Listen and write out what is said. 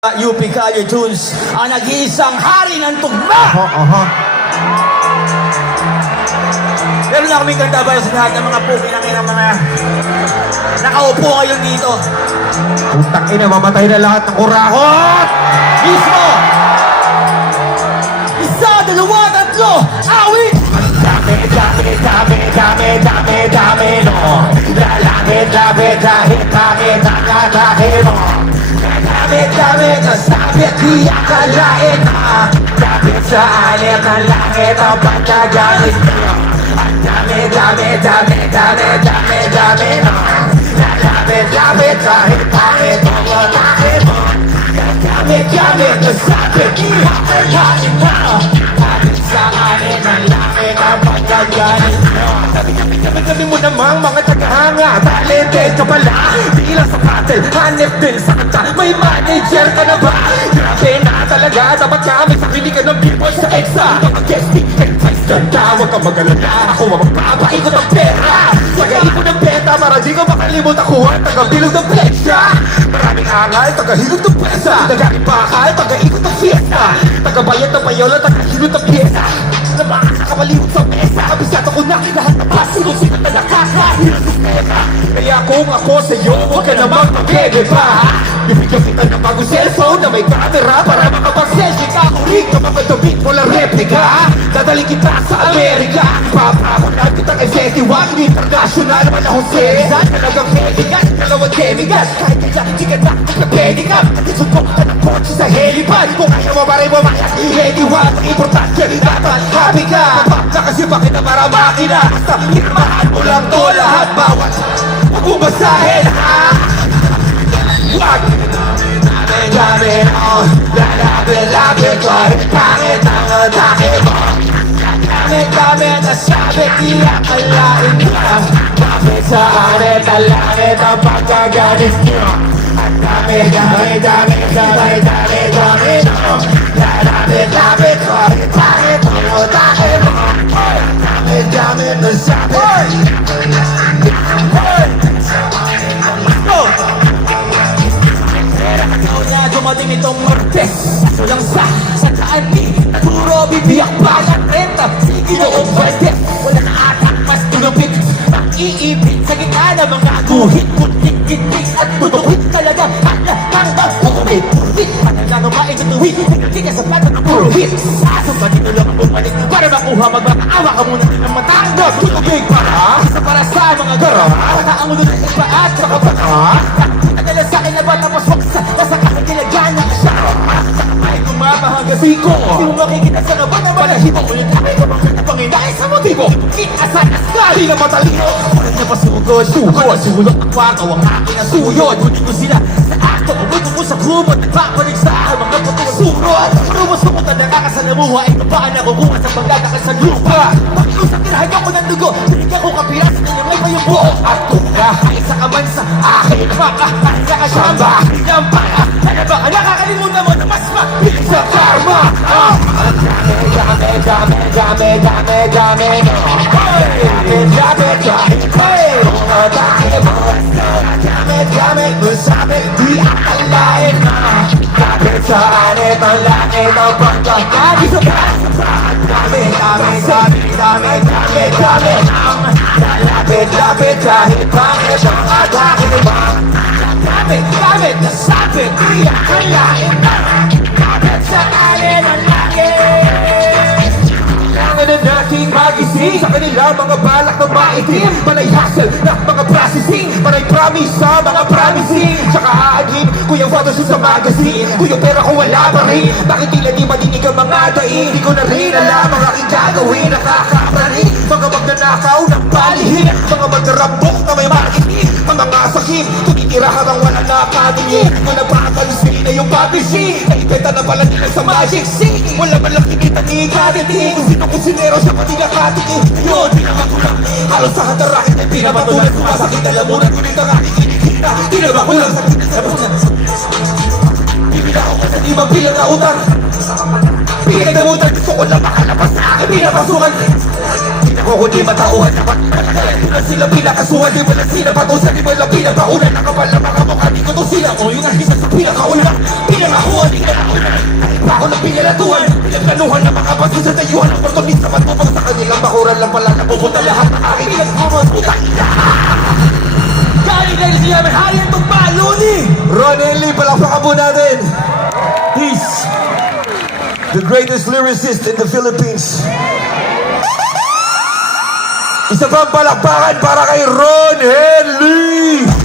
UP Kalye Tunes, ang nag-iisang hari ng tugma! Meron na kaming kanta para sa lahat ng mga pukinangin ng mga nakaupo ngayon dito. Putang ina, mamatay na lahat ng kurahot! Mismo! Isa, dalawa, tatlo, awit! Dami, no. Lalangit, dahil bakit ang atake mo? Dami, nasabit, di akalain na Dapit sa alit ng langit ang pagkagamit mo. Dami, no. Lalapit, dahil bakit ang atake mo? Gamit, nasabit, di akalain na Dapit sa alit ng langit ang pagkagamit mo. Sabi mo namang mga tagahanga, talented ka pala. Di lang sa battle, hanip din sa kanta. May manager ka na ba? Grabe na talaga, dapat kami sarili ka ng people sa EXA. Mga guesting, exercise ganda, huwag kang mag-alala. Ako ang magpapaikot ng pera. Tagaipon ng beta para di ka makalimot ako ang tagabilog ng pleksya. Maraming angal, tagahilog ng pwesa. Tagaipakal, tagaikot ng fiesta. Tagabayad ng payola, tagahilog ng pyesa. Nabakas sa kamaliwag sa mesa. Kabisado ko na lahat ng pasunod-sunod na nakakahirap ng pera. Kaya kung ako sa'yo, huwag ka namang mag-ebe pa. Bibigyan kita ng bagong cellphone na may camera para makapag-selfie ka. Kuling ka mapadumit mo lang replika. Dadaling kita sa Amerika. Ipapakunan kita kay Festival International naman na Jose. Saan talagang medical, dalawang demigas. Kahit kaya hindi ka takot na pedicab. Isugok ka ng kotse sa helipad. Kung kaya mo maray mo mayas, i-ediwan. Importante, dapat happy ka. Mapakla kasi bakit na para makina. Basta hirmahan mo lang to lahat. Bawat huwag mo basahin ha. Wag! Dami, oh. Lalapit, kahit pangit ang atake mo. Dami, nasabit, di akalain mo. Bakit sa arit, langit ang pagkagalis nyo. At dami, no. Lalapit, kahit pangit ang atake mo. Dami, nasabit. Dumating itong Martes, walang sa kaani. Puro bibiyak pa ng renta. Sige noong Martes, wala na atak, mas tulupit. Pag-iibig sa gitna ng mga guhit. Putik-kitik at tutuwid talaga. Hanggang mag-uwit. Talaga nung maigutuwid. Hindi ka sa plata ng puro hit. Aso ba dito lang bumalik para makuha magmakaawa ka muna ng matanggap. Tutubig para sa mga gara. Pataan mo doon sa paat sa kapata. Nagdala sa akin na ba tapos waksa. Nasa kakagilagyan na siya. Ay kumamahagasi ko. Di mo makikita sa naman na malahibo. Ulit kami ko na Panginoon sa motibo. Kinasan na skali na matalino. Ulit na pasugod. Sulot ang wakaw ang akin na suyod. Buti ko sila sa akto. Ulit ko sa kumot. Nagpapanig sa akin mga putong surot. Rumusukot na nakakasalamuha. Ito pa ang nakukuha sa pagkakakas sa lupa. Pakiusap tirahan ako ng dugo. Binigyan ko kapiras na niyang may mayubo. At kung nahay sa kaman sa akin makakahinga ka siya ba? Ng para. Kaya baka nakakalimutan mo na mas mabilis sa karma. Dami, no. Gamit mo sabi, di akalain na. Kapit sa anit ang langit ang pagkakagis. Dami, Lalapit, kahit bakit ang atake mo. Gamit, nasabi, di akalain na. Kapit sa anit ang langit. Kailangan na nating magising sa kanila mga balak na maitim. Panay hustle na mga processing. Panay promise sa mga promising. Tsaka aagin ko yung photoshoot sa magazine. Ko yung pera ko wala pa rin. Bakit tila di madinig ang mga daing? Di ko na rin alam ang aking gagawin. Nakakapari mga magnanakaw ng balihin. Mga magkarambok na may marketing. Ang mga sakim tumitira habang wala nakatingin. Kung napapansin na yung publishing. Naibenta na pala nila sa magic scene. Wala man lang kinita ni Kaditing. Kung sino kusinero siya pati nakatikin. Yun, di naman ko lang. Halos sa handarakit ay pinapatulan. Sumasakit alam mo na ngunit ang aking kinikita. Di naman ko lang sakit sa basta. Bibila ko kasi di di magbilang na utang. Pinagdamutan, gusto ko lang makalabas sa akin pinapasukan. Di na ko kundi matauhan na di na sila pinakasuhan, di wala sila patusan, di wala pinapaunan. Nakapal na mga mukha, di ko to sila. O yun ang isa sa pinakauna, pinakakuha, di ka nauna. Pa ako ng pinalatuhan, pinagplanuhan na mga baso sa tayuhan. Ang oportunista matupang sa kanilang bakuran lang pala napupunta lahat ng aking pinagpumang putang ina. Galing na siya, may hari ang magpaluni. Ronelli, palakpakan po natin. He's the greatest lyricist in the Philippines. Isa pang palakpakan para kay Ron Henley!